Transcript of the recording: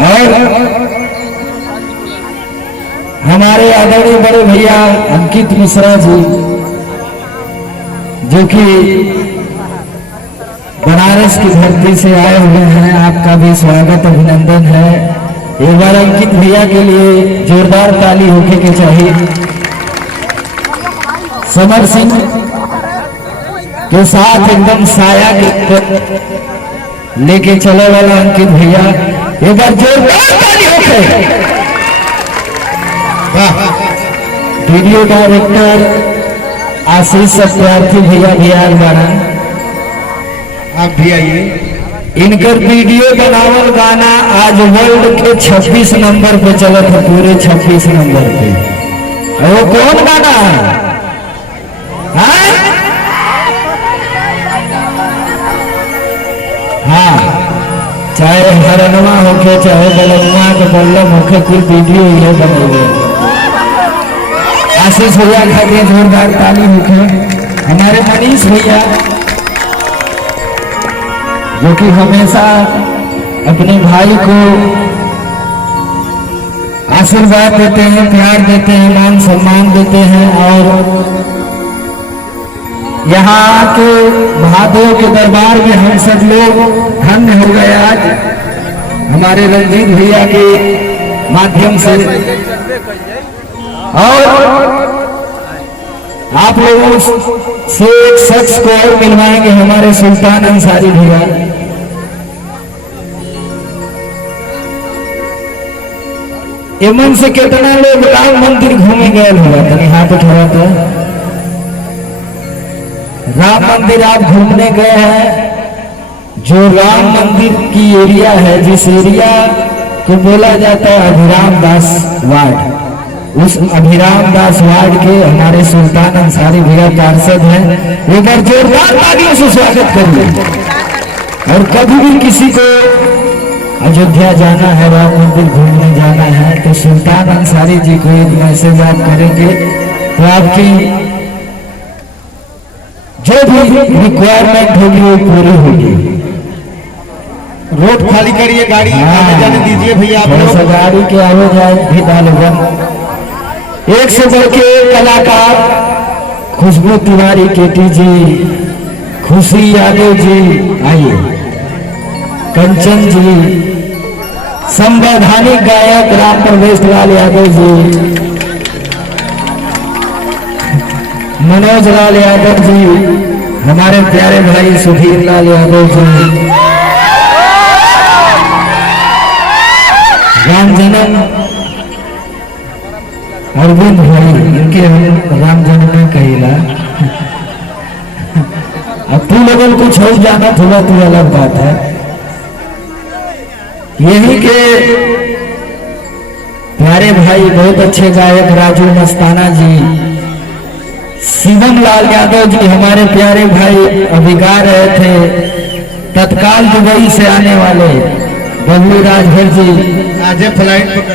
और हमारे आदरणीय बड़े भैया अंकित मिश्रा जी, जो कि बनारस की धरती से आए हुए हैं, आपका भी स्वागत अभिनंदन है। एक बार अंकित भैया के लिए जोरदार ताली होके के चाहिए। समर सिंह के साथ एकदम साया लेके चले वाला अंकित भैया, एक बार जोरदार ताली होके। वीडियो डायरेक्टर आशीष सत्यार्थी भैया भी आए बारा, आप भी आइए। इनकर वीडियो बनावल गाना आज वर्ल्ड के 26 नंबर पे चला था, पूरे 26 नंबर पे। वो कौन गाना है? हाँ, चाहे हरनवा होके चाहे बलनुआ के बल्लम होके, कुल वीडियो ये बने हुए। आशीष भैया खाते जोरदार ताली होके। हमारे मनीष भैया जो कि हमेशा अपने भाई को आशीर्वाद देते हैं, प्यार देते हैं, मान सम्मान देते हैं, और यहाँ के भादों के दरबार में हम सब लोग धन्य हो गए आज हमारे रंजीत भैया के माध्यम से। और आप लोगों से एक शख्स को और मिलवाएंगे, हमारे सुल्तान अंसारी भैया। एमन से कितना लोग राम मंदिर घूमे गए हुआ था, हाथ उठा था। राम मंदिर आप घूमने गए हैं? जो राम मंदिर की एरिया है, जिस एरिया को बोला जाता है अभिराम दास वार्ड, उस अभिराम दास वार्ड के हमारे सुल्तान अंसारी भैया पार्षद हैं। एक बार जोरदार तालियों से स्वागत करिए। और कभी भी किसी को अयोध्या जाना है, राम मंदिर घूमने जाना है, तो सुल्तान अंसारी जी को एक मैसेज आप करेंगे तो आपकी जो भी रिक्वायरमेंट होगी वो पूरी होगी। रोड खाली करिए, गाड़ी आने जाने दीजिए भैया। आप लोग गाड़ी के आने जाए भी डालूंगा। एक से बढ़ के कलाकार खुशबू तिवारी केटी जी, खुशी यादव जी आइए, कंचन जी, संवैधानिक गायक राम प्रवेश लाल यादव जी, मनोज लाल यादव जी, हमारे प्यारे भाई सुधीर लाल यादव जी, राम जन्म अरविंद भाई, इनके हम राम जन्म कहिला। अब तू लोगों कुछ हो जाना थोड़ा तो अलग बात है। यही के प्यारे भाई बहुत अच्छे गायक राजू मस्ताना जी, शिवम लाल यादव जी, हमारे प्यारे भाई अभी गा रहे थे तत्काल दुबई से आने वाले बबलू राजभर जी, आज फ्लाइट